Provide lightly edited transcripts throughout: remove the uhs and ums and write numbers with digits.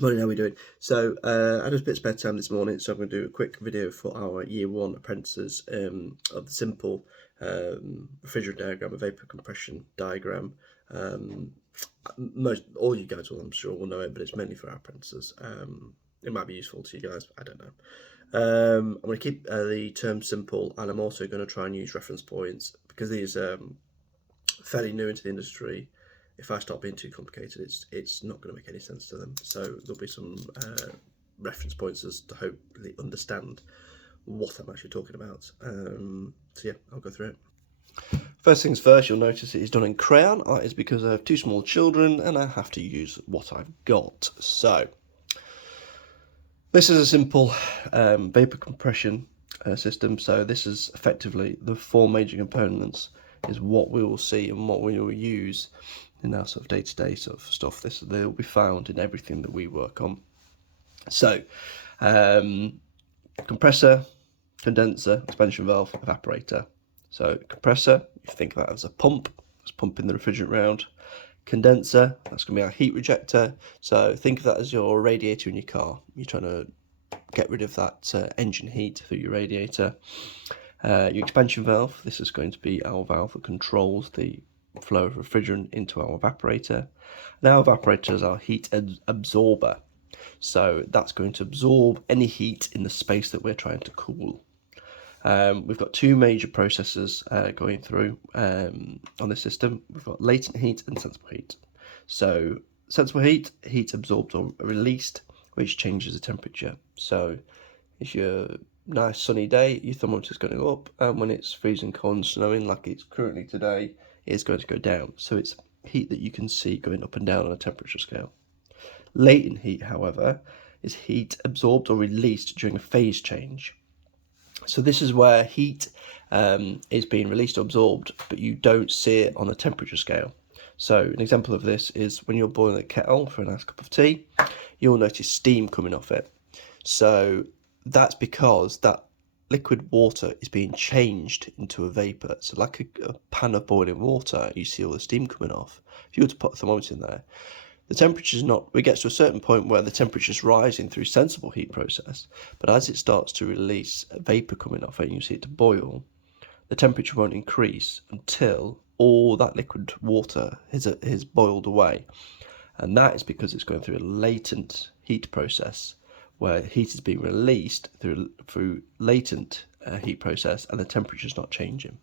Morning, how are we doing? So, I had a bit spare time this morning, so I'm going to do a quick video for our Year 1 apprentices of the simple refrigerant diagram, a vapor compression diagram. All you guys will, I'm sure, will know it, but it's mainly for our apprentices. It might be useful to you guys, I don't know. I'm going to keep the term simple, and I'm also going to try and use reference points because these are fairly new into the industry. If I start being too complicated, it's not going to make any sense to them. So there'll be some reference points as to hopefully understand what I'm actually talking about. So yeah, I'll go through it. First things first, you'll notice it is done in crayon. That is because I have two small children and I have to use what I've got. So this is a simple vapor compression system. So this is effectively the four major components is what we will see and what we will use in our sort of day-to-day sort of stuff. They'll be found in everything that we work on. So compressor, condenser, expansion valve, evaporator. So compressor, you think of that as a pump, it's pumping the refrigerant round. Condenser, that's going to be our heat rejector. So think of that as your radiator in your car. You're trying to get rid of that engine heat through your radiator. Your expansion valve, this is going to be our valve that controls the flow of refrigerant into our evaporator. Now, evaporator is our heat absorber. So that's going to absorb any heat in the space that we're trying to cool. We've got two major processes going through on this system. We've got latent heat and sensible heat. So sensible heat, heat absorbed or released, which changes the temperature. So if you're nice sunny day, your thermometer is going to go up, and when it's freezing cold and snowing like it's currently today, it's going to go down. So it's heat that you can see going up and down on a temperature scale. Latent heat, however, is heat absorbed or released during a phase change. So this is where heat is being released or absorbed, but you don't see it on a temperature scale. So an example of this is when you're boiling a kettle for a nice cup of tea, you'll notice steam coming off it. So that's because that liquid water is being changed into a vapor. So like a pan of boiling water, you see all the steam coming off. If you were to put a thermometer in there, the temperature's not, it gets to a certain point where the temperature's rising through sensible heat process, but as it starts to release vapor coming off it and you see it to boil, the temperature won't increase until all that liquid water is boiled away. And that is because it's going through a latent heat process where heat is being released through latent heat process and the temperature is not changing.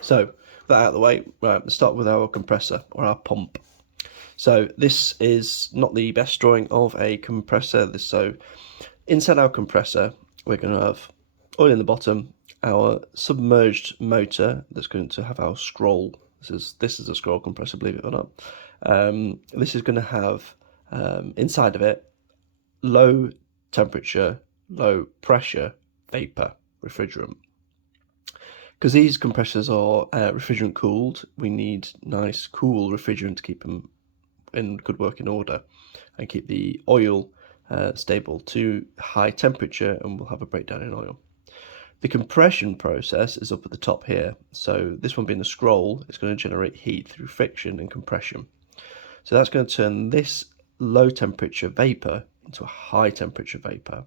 So with that out of the way, right, let's start with our compressor or our pump. So this is not the best drawing of a compressor. So inside our compressor, we're going to have oil in the bottom, our submerged motor that's going to have our scroll. This is a scroll compressor, believe it or not. This is going to have inside of it low temperature, low pressure vapor refrigerant. Because these compressors are refrigerant cooled, we need nice cool refrigerant to keep them in good working order and keep the oil stable to high temperature, and we'll have a breakdown in oil. The compression process is up at the top here. So this one being the scroll, it's going to generate heat through friction and compression. So that's going to turn this low temperature vapor into a high temperature vapor.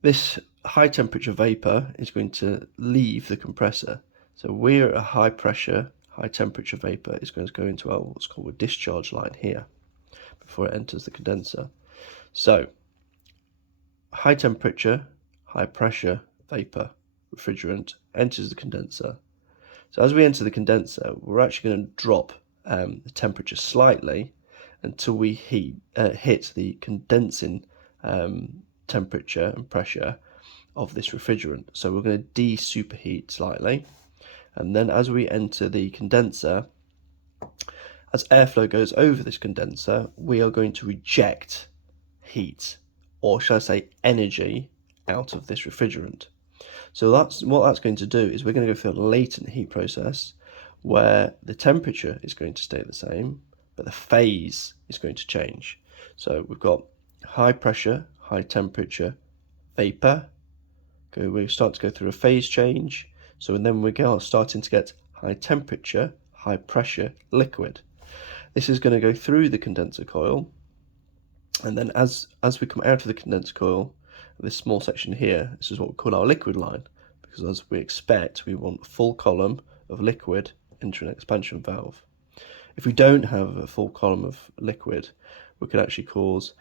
This high temperature vapor is going to leave the compressor. So we're at a high pressure, high temperature vapor is going to go into our what's called a discharge line here before it enters the condenser. So high temperature, high pressure vapor refrigerant enters the condenser. So as we enter the condenser, we're actually going to drop the temperature slightly until we hit the condensing temperature and pressure of this refrigerant. So we're going to de-superheat slightly. And then as we enter the condenser, as airflow goes over this condenser, we are going to reject heat, or shall I say energy, out of this refrigerant. So that's what that's going to do is we're going to go through a latent heat process where the temperature is going to stay the same, but the phase is going to change. So we've got high pressure, high temperature vapor. We start to go through a phase change. So then we're starting to get high temperature, high pressure liquid. This is going to go through the condenser coil, and then as we come out of the condenser coil, this small section here, this is what we call our liquid line, because as we expect, we want a full column of liquid into an expansion valve. If we don't have a full column of liquid, we could actually cause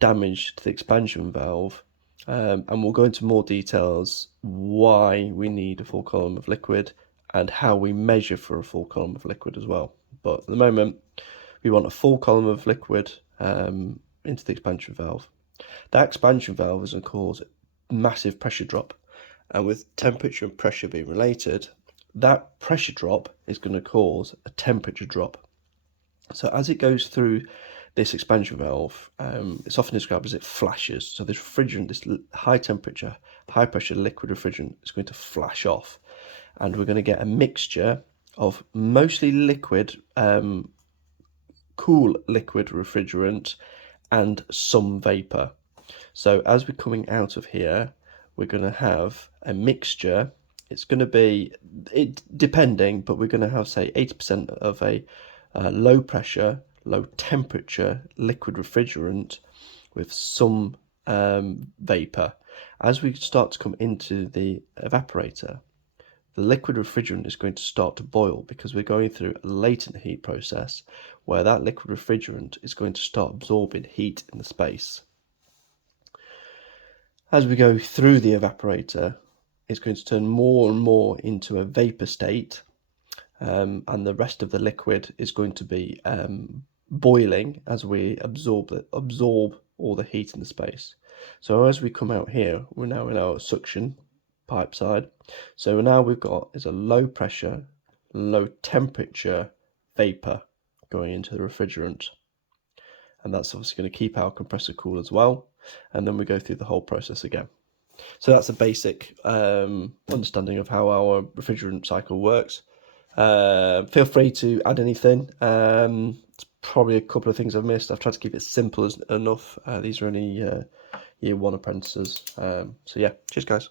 damage to the expansion valve, and we'll go into more details why we need a full column of liquid and how we measure for a full column of liquid as well. But at the moment, we want a full column of liquid into the expansion valve. That expansion valve is going to cause massive pressure drop, and with temperature and pressure being related, that pressure drop is going to cause a temperature drop. So as it goes through this expansion valve, it's often described as it flashes. So this refrigerant, this high temperature, high pressure liquid refrigerant is going to flash off, and we're going to get a mixture of mostly liquid, cool liquid refrigerant and some vapor. So as we're coming out of here, we're going to have a mixture. It's going to be, depending, but we're going to have, say, 80% of a low pressure, low temperature liquid refrigerant with some vapor. As we start to come into the evaporator, the liquid refrigerant is going to start to boil, because we're going through a latent heat process where that liquid refrigerant is going to start absorbing heat in the space. As we go through the evaporator, it's going to turn more and more into a vapor state, and the rest of the liquid is going to be boiling as we absorb all the heat in the space. So as we come out here, we're now in our suction pipe side. So now we've got is a low pressure, low temperature vapor going into the refrigerant, and that's obviously going to keep our compressor cool as well. And then we go through the whole process again. So that's a basic understanding of how our refrigerant cycle works. Feel free to add anything. It's probably a couple of things I've missed. I've tried to keep it simple enough. These are only year one apprentices. So yeah, cheers guys.